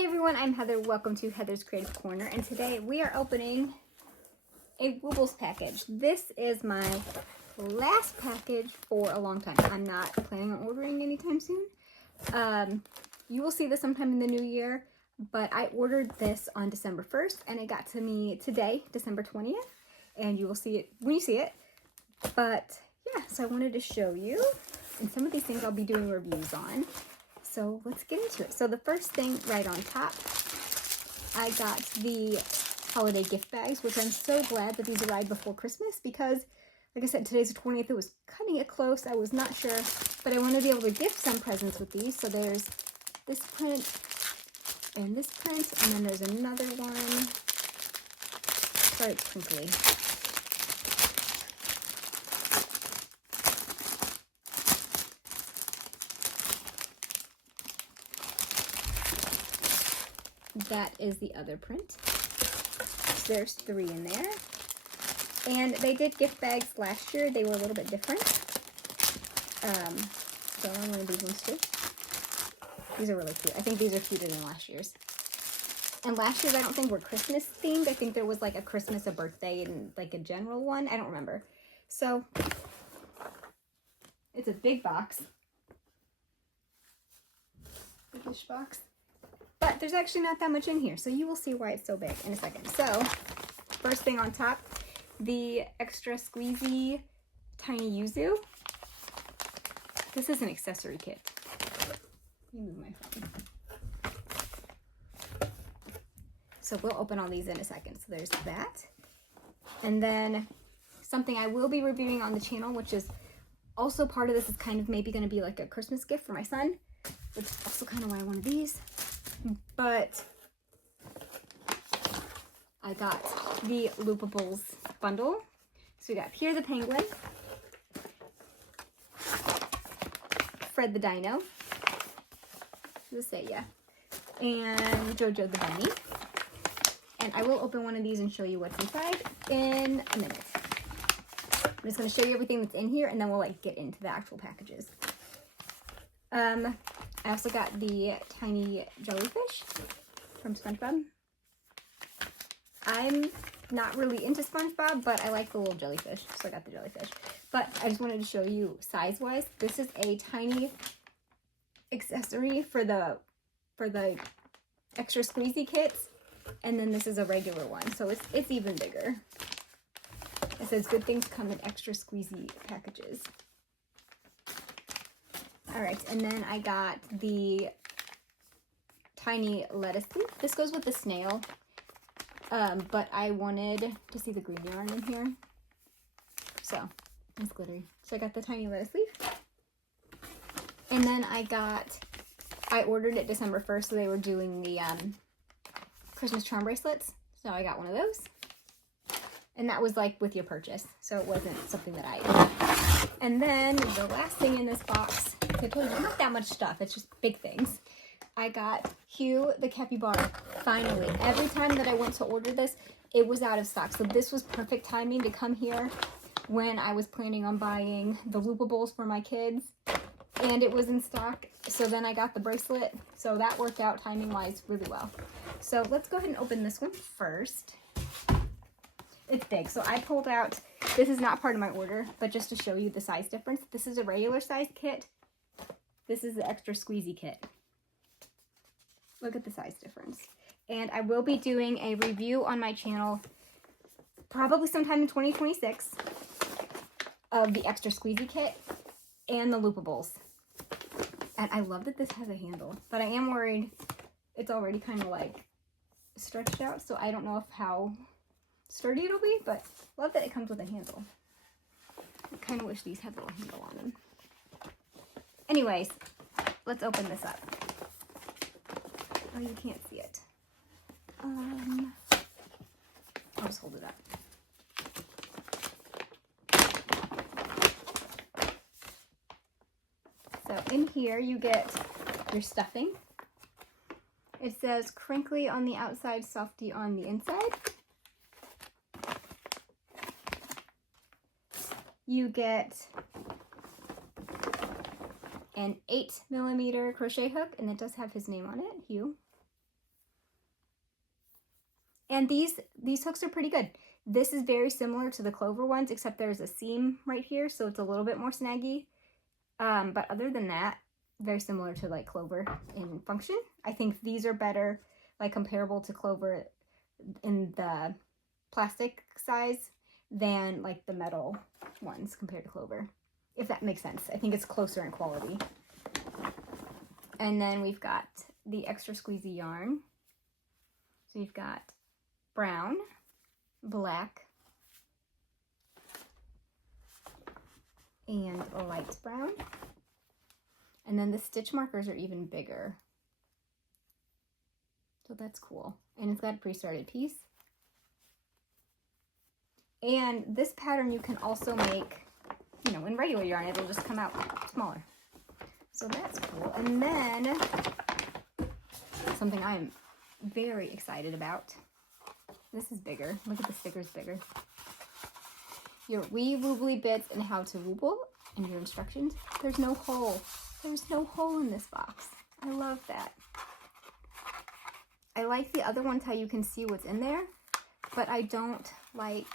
Hey everyone, I'm Heather. Welcome to Heather's Creative Corner, and today we are opening a Woobles package. This is my last package for a long time. I'm not planning on ordering anytime soon. You will see this sometime in the new year, but I ordered this on December 1st, and it got to me today, December 20th, and you will see it when you see it. But yeah, so I wanted to show you, and some of these things I'll be doing reviews on. So let's get into it. So the first thing right on top, I got the holiday gift bags, which I'm so glad that these arrived before Christmas because, like I said, today's the 20th. It was cutting it close. I was not sure, but I want to be able to gift some presents with these. So there's this print, and then there's another one. Sorry, it's crinkly. That is the other print. So there's 3 in there. And they did gift bags last year. They were a little bit different. So I want one of these ones too. These are really cute. I think these are cuter than last year's. And last year's I don't think were Christmas themed. I think there was like a Christmas, a birthday, and like a general one. I don't remember. So it's a big box. Biggish box. But there's actually not that much in here, so you will see why it's so big in a second. So, first thing on top, the Extra Squeezy Tiny Yuzu. This is an accessory kit. Let me move my phone. So we'll open all these in a second. So there's that. And then something I will be reviewing on the channel, which is also part of this, is kind of maybe going to be like a Christmas gift for my son. That's also kind of why I wanted these. But I got the Loopables bundle. So we got Pierre the Penguin, Fred the Dino, yeah, and Jojo the Bunny. And I will open one of these and show you what's inside in a minute. I'm just going to show you everything that's in here, and then we'll like get into the actual packages. I also got the tiny jellyfish from SpongeBob. I'm not really into SpongeBob, but I like the little jellyfish, so I got the jellyfish. But I just wanted to show you size-wise. This is a tiny accessory for the Extra Squeezy kits, and then this is a regular one, so it's even bigger. It says good things come in Extra Squeezy packages. Alright, and then I got the tiny lettuce leaf. This goes with the snail, but I wanted to see the green yarn in here. So, it's glittery. So I got the tiny lettuce leaf. And then I ordered it December 1st, so they were doing the Christmas charm bracelets. So I got one of those. And that was like with your purchase, so it wasn't something that I ate. And then the last thing in this box, I told you not that much stuff, it's just big things. I got Hugh the capybara, finally. Every time that I went to order this, it was out of stock. So this was perfect timing to come here when I was planning on buying the Loopables for my kids. And it was in stock, so then I got the bracelet. So that worked out timing-wise really well. So let's go ahead and open this one first. It's big, so I pulled out, this is not part of my order, but just to show you the size difference. This is a regular size kit. This is the Extra Squeezy kit. Look at the size difference. And I will be doing a review on my channel probably sometime in 2026 of the Extra Squeezy kit and the Loopables. And I love that this has a handle, but I am worried it's already kind of like stretched out, so I don't know how sturdy it'll be, but love that it comes with a handle. I kind of wish these had a little handle on them. Anyways, let's open this up. Oh, you can't see it. I'll just hold it up. So in here you get your stuffing. It says crinkly on the outside, softy on the inside. You get an 8mm crochet hook, and it does have his name on it, Hugh. And these hooks are pretty good. This is very similar to the Clover ones, except there's a seam right here, so it's a little bit more snaggy. But other than that, very similar to like Clover in function. I think these are better, like comparable to Clover in the plastic size than like the metal ones compared to Clover, if that makes sense. I think it's closer in quality. And then we've got the extra squeezy yarn. So you've got brown, black, and a light brown. And then the stitch markers are even bigger. So that's cool. And it's got a pre-started piece. And this pattern you can also make, you know, in regular yarn, it'll just come out smaller. So that's cool. And then something I'm very excited about. This is bigger. Look at the stickers bigger. Your wee woobly bits and how to wooble and your instructions. There's no hole. There's no hole in this box. I love that. I like the other ones how you can see what's in there, but I don't like,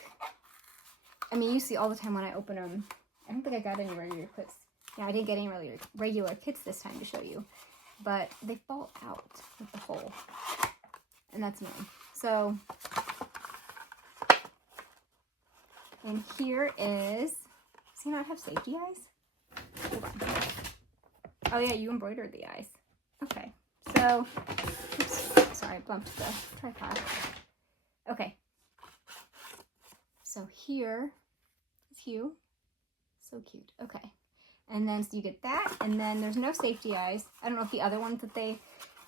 I mean, you see all the time when I open them. I don't think I got any regular kits. Yeah, I didn't get any regular kits this time to show you, but they fall out with the hole, and that's annoying. So, and here is, does he not have safety eyes? Hold on. Oh yeah, you embroidered the eyes. Okay, so, oops, sorry, I bumped the tripod. Okay, so here is Hugh. So cute. Okay, and then so you get that, and then there's no safety eyes. I don't know if the other ones that they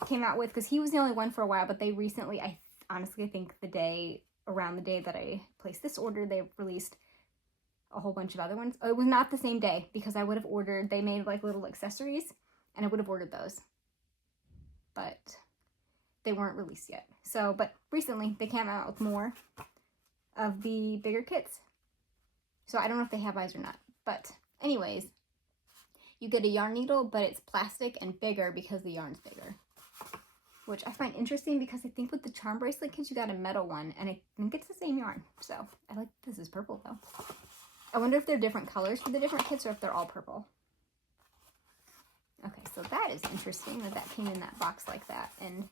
came out with, because he was the only one for a while, but they recently, I honestly think around the day that I placed this order, they released a whole bunch of other ones. Oh, it was not the same day, because I would have ordered, they made like little accessories, and I would have ordered those, but they weren't released yet. So, but recently they came out with more of the bigger kits. So I don't know if they have eyes or not, but anyways, you get a yarn needle, but it's plastic and bigger because the yarn's bigger, which I find interesting because I think with the charm bracelet kits, you got a metal one, and I think it's the same yarn. So I like, this is purple though. I wonder if they're different colors for the different kits or if they're all purple. Okay, so that is interesting that that came in that box like that, and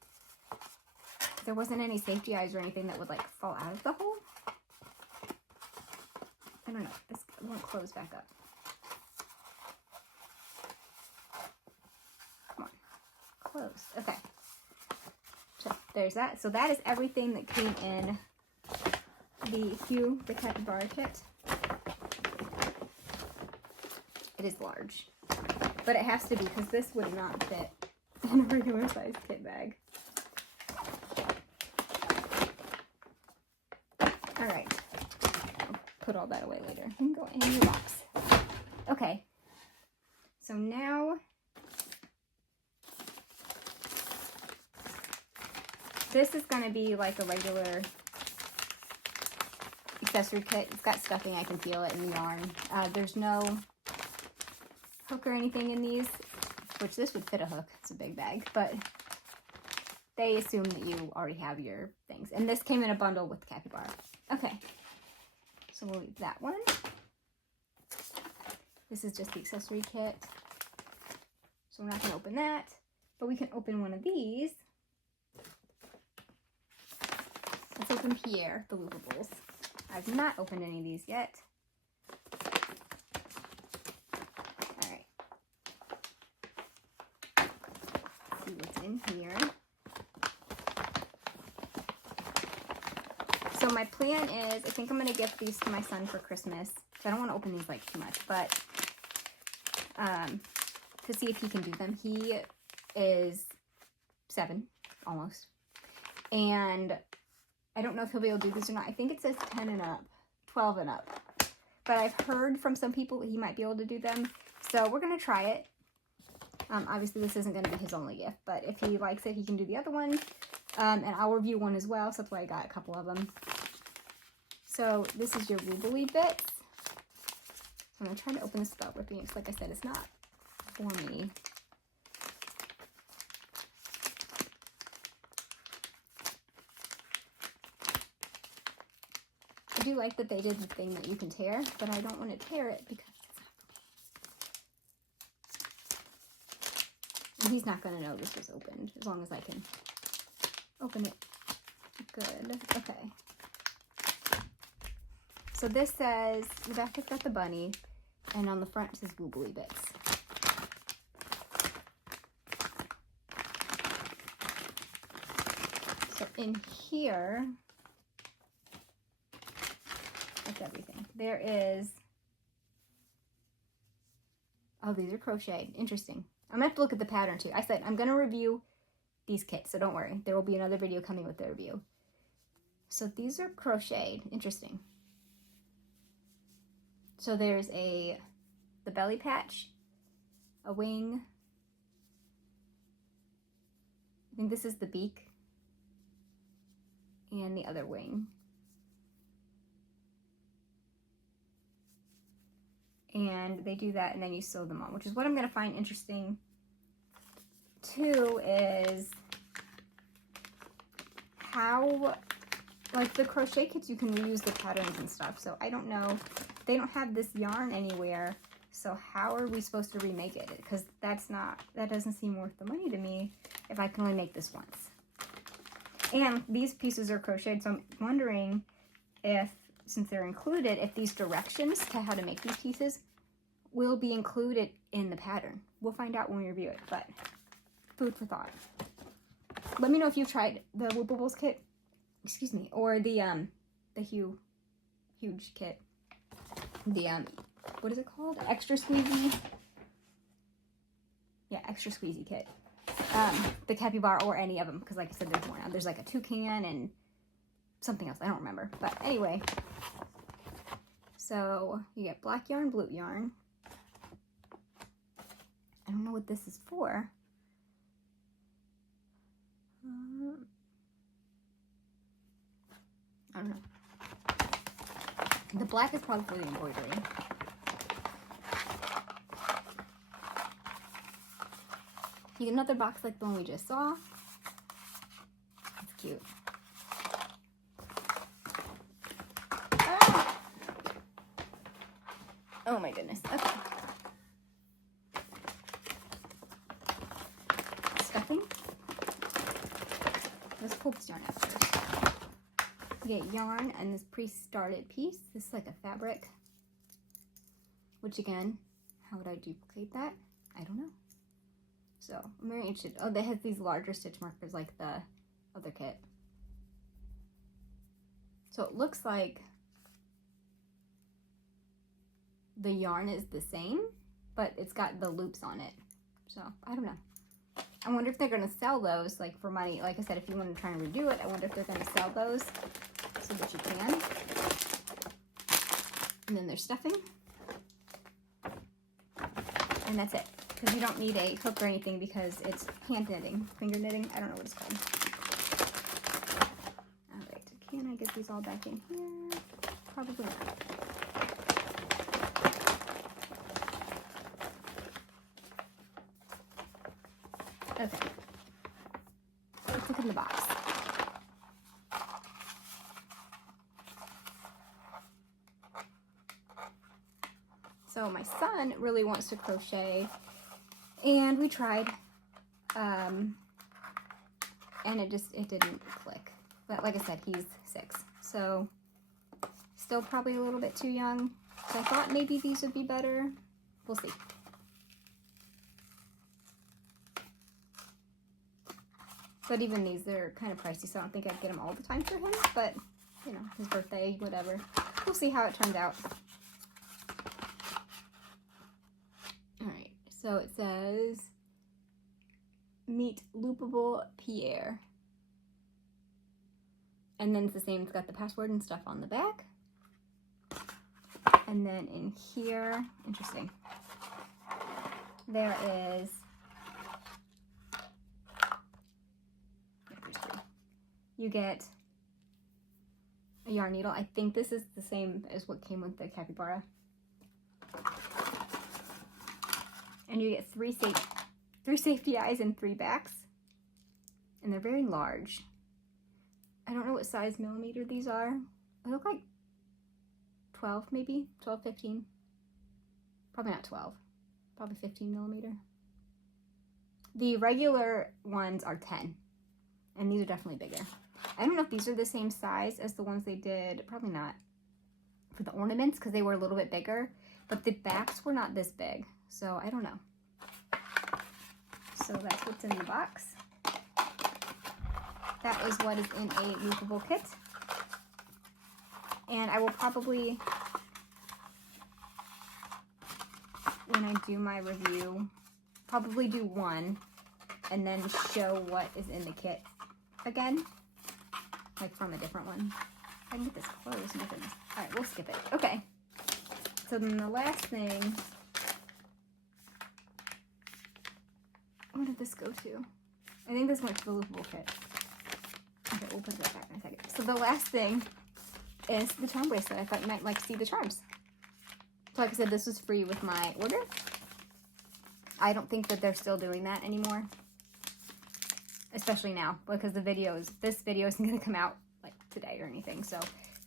there wasn't any safety eyes or anything that would like fall out of the hole. I don't know, this won't close back up. Come on, close. Okay, so there's that. So that is everything that came in the Hue the Capybara kit. It is large, but it has to be because this would not fit in a regular size kit bag. All right, I'll put all that away later. You can go in your box. Okay, so now this is going to be like a regular accessory kit. It's got stuffing, I can feel it in the yarn. There's no hook or anything in these, which this would fit a hook. It's a big bag, but they assume that you already have your things. And this came in a bundle with the Capybara. Okay, so we'll leave that one. This is just the accessory kit, so we're not going to open that, but we can open one of these. Let's open Pierre, the Loopables. I've not opened any of these yet. Alright. See what's in here. So my plan is, I think I'm going to gift these to my son for Christmas. So I don't want to open these like too much, but to see if he can do them. He is 7, almost. And I don't know if he'll be able to do this or not. I think it says 10 and up, 12 and up. But I've heard from some people that he might be able to do them. So we're going to try it. Obviously, this isn't going to be his only gift. But if he likes it, he can do the other one. And I'll review one as well. So that's why I got a couple of them. So this is your woobly bits. So I'm going to try to open this without ripping it. Because like I said, it's not for me. do like that they did the thing that you can tear, but I don't want to tear it because it's not for me. And he's not going to know this was opened as long as I can open it. Good. Okay. So this says, the back has got the bunny, and on the front it says Woobly Bits. So in here, that's everything. There is, oh, these are crocheted. Interesting. I'm gonna have to look at the pattern too. I said I'm gonna review these kits, so don't worry. There will be another video coming with the review. So these are crocheted. Interesting. So there's the belly patch, a wing. I think this is the beak, and the other wing. And they do that, and then you sew them on, which is what I'm going to find interesting too, is how, like the crochet kits, you can reuse the patterns and stuff. So I don't know, they don't have this yarn anywhere. So how are we supposed to remake it? Because that doesn't seem worth the money to me if I can only make this once. And these pieces are crocheted, so I'm wondering if, since they're included, if these directions to how to make these pieces will be included in the pattern. We'll find out when we review it, but food for thought. Let me know if you've tried the Woobles kit, excuse me, or the huge kit. The, what is it called? Extra Squeezy? Yeah, Extra Squeezy kit. The capybara, or any of them, because like I said, there's more now. There's like a toucan and something else, I don't remember. But anyway, so you get black yarn, blue yarn. I don't know what this is for. I don't know. The black is probably for the embroidery. You get another box like the one we just saw. It's cute. Ah! Oh my goodness. Okay. Stuffing. Let's pull this yarn out first. You get yarn and this pre-started piece. This is like a fabric. Which again, how would I duplicate that? I don't know. So I'm very interested. Oh, they have these larger stitch markers like the other kit. So it looks like the yarn is the same, but it's got the loops on it. So I don't know. I wonder if they're going to sell those like for money. Like I said, if you want to try and redo it, I wonder if they're going to sell those so that you can. And then there's stuffing. And that's it. Because you don't need a hook or anything because it's hand knitting, finger knitting. I don't know what it's called. All right, can I get these all back in here? Probably not. Okay. Let's look in the box. So my son really wants to crochet, and we tried, and it didn't click. But like I said, he's 6, so still probably a little bit too young. So I thought maybe these would be better. We'll see. But even these, they're kind of pricey, so I don't think I'd get them all the time for him. But, you know, his birthday, whatever. We'll see how it turns out. Alright, so it says, meet Loopable Pierre. And then it's the same, it's got the password and stuff on the back. And then in here, interesting, there is, you get a yarn needle. I think this is the same as what came with the capybara. And you get three safety eyes and 3 backs. And they're very large. I don't know what size millimeter these are. They look like 12 maybe, 12, 15. Probably not 12, probably 15 millimeter. The regular ones are 10, and these are definitely bigger. I don't know if these are the same size as the ones they did, probably not, for the ornaments, because they were a little bit bigger, but the backs were not this big, so I don't know. So that's what's in the box. That is what is in a Loopable kit. And I will probably, when I do my review, probably do one and then show what is in the kit again, like from a different one. I can get this closed. All right, we'll skip it. Okay. So then the last thing, where did this go to? I think this went to the Loopable kit. Okay, we'll put it back in a second. So the last thing is the charm bracelet. I thought you might like to see the charms. So like I said, this was free with my order. I don't think that they're still doing that anymore. Especially now, because this video isn't going to come out like today or anything. So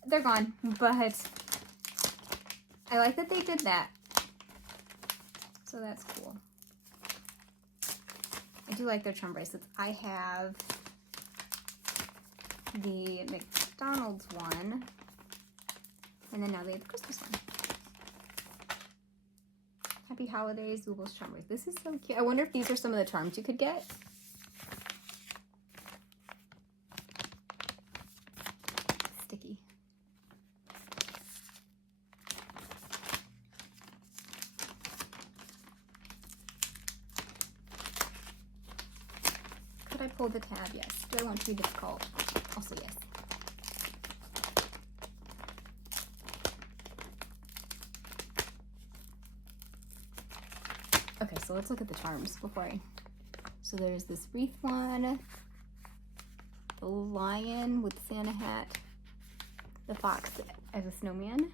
they're gone. But I like that they did that. So that's cool. I do like their charm bracelets. I have the McDonald's one. And then now they have the Christmas one. Happy Holidays, Woobles charm bracelet. This is so cute. I wonder if these are some of the charms you could get. Sticky. Could I pull the tab? Yes. Do I want to be difficult? Also yes. Okay, so let's look at the charms before I... So there's this wreath one, the lion with the Santa hat, the fox as a snowman,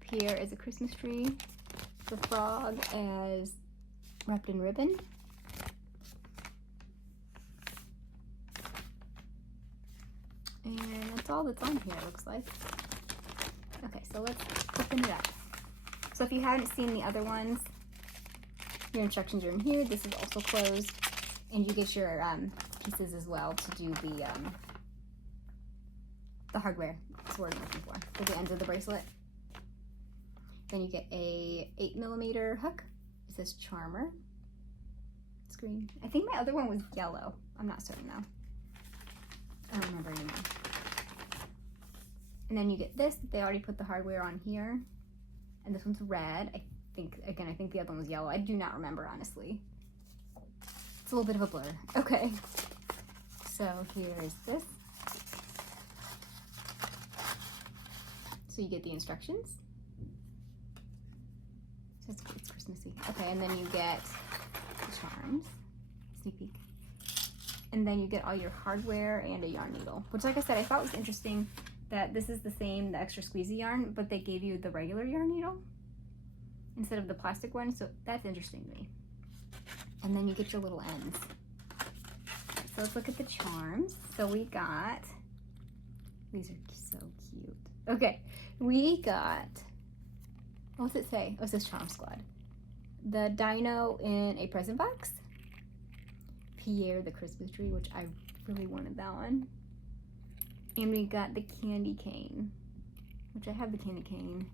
Pierre as a Christmas tree, the frog as wrapped in ribbon, and that's all that's on here, it looks like. Okay, so let's open it up. So if you haven't seen the other ones, your instructions are in here. This is also closed, and you get your pieces as well to do the hardware. That's what I'm looking for the ends of the bracelet. Then you get a 8mm hook. It says Charmer. It's green. I think my other one was yellow. I'm not certain though. I don't remember anymore. And then you get this. They already put the hardware on here. And this one's red. I think the other one was yellow. I do not remember, honestly. It's a little bit of a blur. Okay. So here is this. So you get the instructions. So it's Christmassy. Okay, and then you get the charms. Sneak peek. And then you get all your hardware and a yarn needle, which, like I said, I thought was interesting that this is the same, the extra squeezy yarn, but they gave you the regular yarn needle instead of the plastic one, so that's interesting to me. And then you get your little ends. So let's look at the charms. So we got, these are so cute. Okay, we got, what does it say? Oh, it says Charm Squad. The dino in a present box. Pierre the Christmas tree, which I really wanted that one. And we got the candy cane, which I have the candy cane.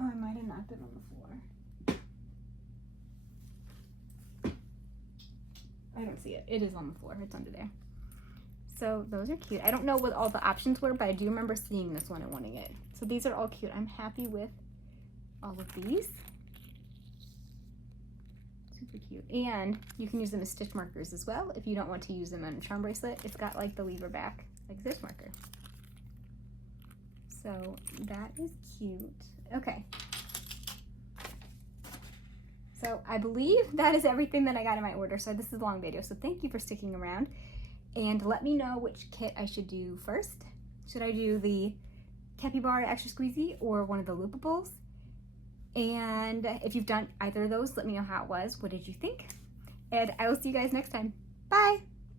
Oh, I might have knocked it on the floor. I don't see it. It is on the floor. It's under there. So those are cute. I don't know what all the options were, but I do remember seeing this one and wanting it. So these are all cute. I'm happy with all of these. Super cute. And you can use them as stitch markers as well if you don't want to use them on a charm bracelet. It's got like the lever back, like stitch marker. So that is cute. Okay. So I believe that is everything that I got in my order. So this is a long video. So thank you for sticking around. And let me know which kit I should do first. Should I do the Capybara Extra Squeezy or one of the Loopables? And if you've done either of those, let me know how it was. What did you think? And I will see you guys next time. Bye!